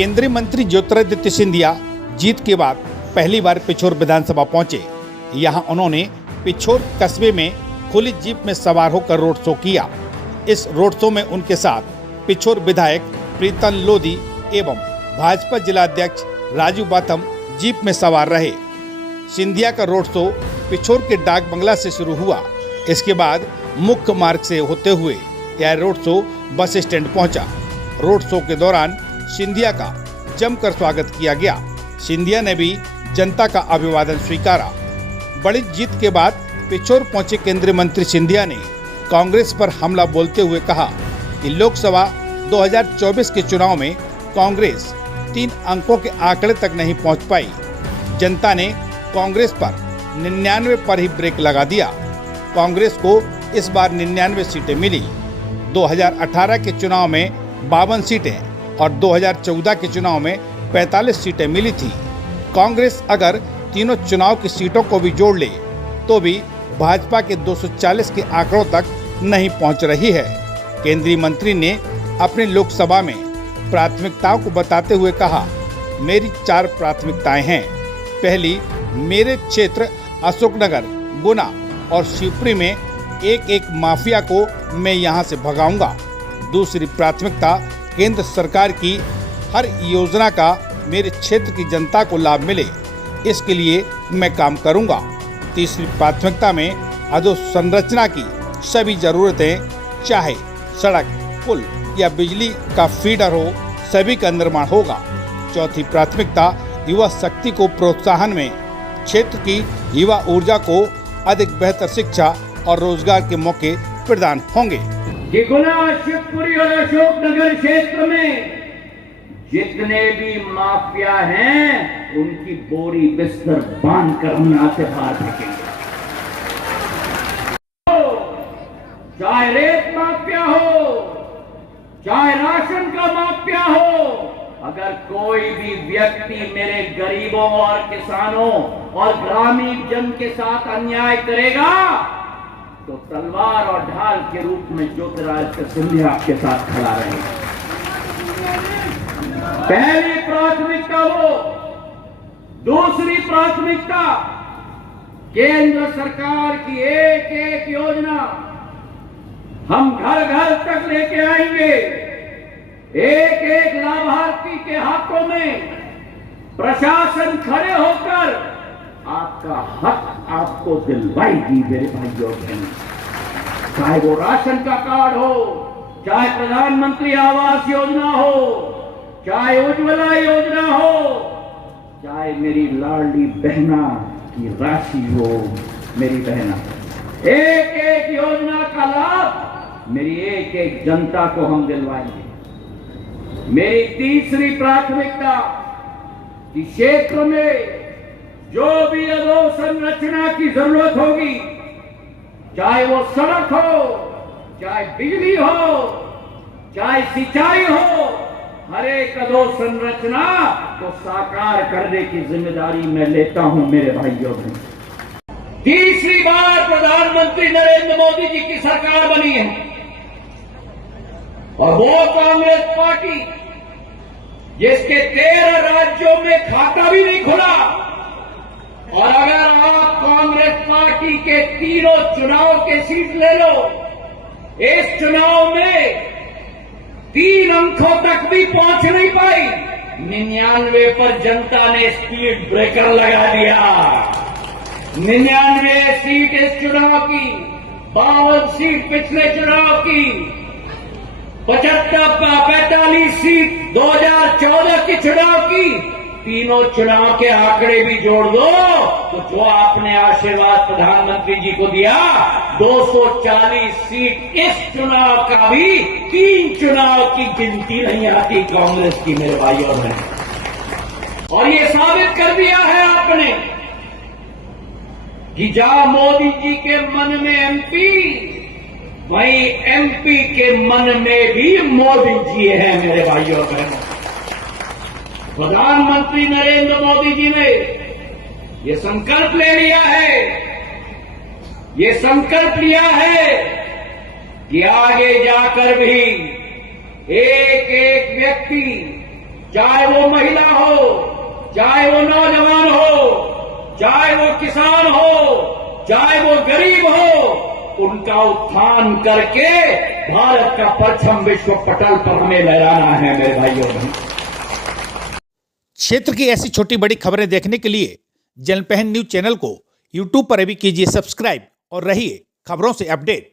केंद्रीय मंत्री ज्योतिरादित्य सिंधिया जीत के बाद पहली बार पिछोर विधानसभा पहुंचे। यहां उन्होंने पिछोर कस्बे में खुली जीप में सवार होकर रोड शो किया। इस रोड शो में उनके साथ पिछोर विधायक प्रीतम लोधी एवं भाजपा जिलाध्यक्ष राजू बाथम जीप में सवार रहे। सिंधिया का रोड शो पिछोर के डाक बंगला से शुरू हुआ। इसके बाद मुख्य मार्ग से होते हुए यह रोड शो बस स्टैंड पहुंचा। रोड शो के दौरान सिंधिया का जमकर स्वागत किया गया। सिंधिया ने भी जनता का अभिवादन स्वीकारा। बड़ी जीत के बाद पिछोर पहुंचे केंद्रीय मंत्री सिंधिया ने कांग्रेस पर हमला बोलते हुए कहा कि लोकसभा 2024 के चुनाव में कांग्रेस 3 अंकों के आंकड़े तक नहीं पहुंच पाई। जनता ने कांग्रेस पर 99 पर ही ब्रेक लगा दिया। कांग्रेस को इस बार 99 सीटें मिली। 2018 के चुनाव में 52 सीटें और 2014 के चुनाव में 45 सीटें मिली थी। कांग्रेस अगर तीनों चुनाव की सीटों को भी जोड़ ले तो भी भाजपा के 240 के आंकड़ों तक नहीं पहुंच रही है। केंद्रीय मंत्री ने अपनी लोकसभा में प्राथमिकताओं को बताते हुए कहा, मेरी 4 प्राथमिकताएं हैं। पहली, मेरे क्षेत्र अशोकनगर, गुना और शिवपुरी में एक माफिया को मैं यहां से भगाऊंगा। दूसरी प्राथमिकता, केंद्र सरकार की हर योजना का मेरे क्षेत्र की जनता को लाभ मिले, इसके लिए मैं काम करूंगा। तीसरी प्राथमिकता में अधोसंरचना की सभी जरूरतें, चाहे सड़क, पुल या बिजली का फीडर हो, सभी का निर्माण होगा। चौथी प्राथमिकता, युवा शक्ति को प्रोत्साहन में क्षेत्र की युवा ऊर्जा को अधिक बेहतर शिक्षा और रोजगार के मौके प्रदान होंगे। गुना, शिवपुरी और अशोकनगर क्षेत्र में जितने भी माफिया हैं उनकी बोरी बिस्तर बांध कर हम यहां से बाहर फेंकेंगे। चाहे रेत माफिया हो, चाहे राशन का माफिया हो, अगर कोई भी व्यक्ति मेरे गरीबों और किसानों और ग्रामीण जन के साथ अन्याय करेगा तो तलवार और ढाल के रूप में ज्योतिरादित्य सिंधिया आपके साथ खड़ा रहेगा। पहली प्राथमिकता वो। दूसरी प्राथमिकता, केंद्र सरकार की एक योजना हम घर घर तक लेके आएंगे। एक लाभार्थी के हाथों में प्रशासन खड़े होकर आपका हक आपको दिलवाएगी मेरे भाइयों बहनों। चाहे वो राशन का कार्ड हो, चाहे प्रधानमंत्री आवास योजना हो, चाहे उज्ज्वला योजना हो, चाहे मेरी लाडली बहना की राशि हो। मेरी बहना, एक योजना का लाभ मेरी एक जनता को हम दिलवाएंगे। मेरी तीसरी प्राथमिकता कि क्षेत्र में जो भी अधोसंरचना की जरूरत होगी, चाहे वो सड़क हो, चाहे बिजली हो, चाहे सिंचाई हो, हर एक अधोसंरचना को साकार करने की जिम्मेदारी मैं लेता हूं मेरे भाइयों में। तीसरी बार प्रधानमंत्री नरेंद्र मोदी जी की सरकार बनी है और वो कांग्रेस पार्टी जिसके 13 राज्यों में खाता भी नहीं खुला, और अगर आप कांग्रेस पार्टी के तीनों चुनाव के सीट ले लो, इस चुनाव में 3 अंकों तक भी पहुंच नहीं पाई। 99 पर जनता ने स्पीड ब्रेकर लगा दिया। 99 सीट इस चुनाव की, 52 सीट पिछले चुनाव की, 45 सीट 2014 के चुनाव की, तीनों चुनाव के आंकड़े भी जोड़ दो तो जो आपने आशीर्वाद प्रधानमंत्री जी को दिया, 240 सीट इस चुनाव का भी 3 चुनाव की गिनती नहीं आती कांग्रेस की मेरे भाइयों ने। और ये साबित कर दिया है आपने कि जहां मोदी जी के मन में एमपी, वहीं एमपी के मन में भी मोदी जी हैं मेरे भाइयों बहनों। प्रधानमंत्री नरेंद्र मोदी जी ने ये संकल्प ले लिया है, ये संकल्प लिया है कि आगे जाकर भी एक व्यक्ति चाहे वो महिला हो, चाहे वो नौजवान हो, चाहे वो किसान हो, चाहे वो गरीब हो, उनका उत्थान करके भारत का परचम विश्व पटल पर हमें लहराना है मेरे भाइयों बहनों। क्षेत्र की ऐसी छोटी बड़ी खबरें देखने के लिए जनपहन न्यूज चैनल को यूट्यूब पर अभी कीजिए सब्सक्राइब और रहिए खबरों से अपडेट।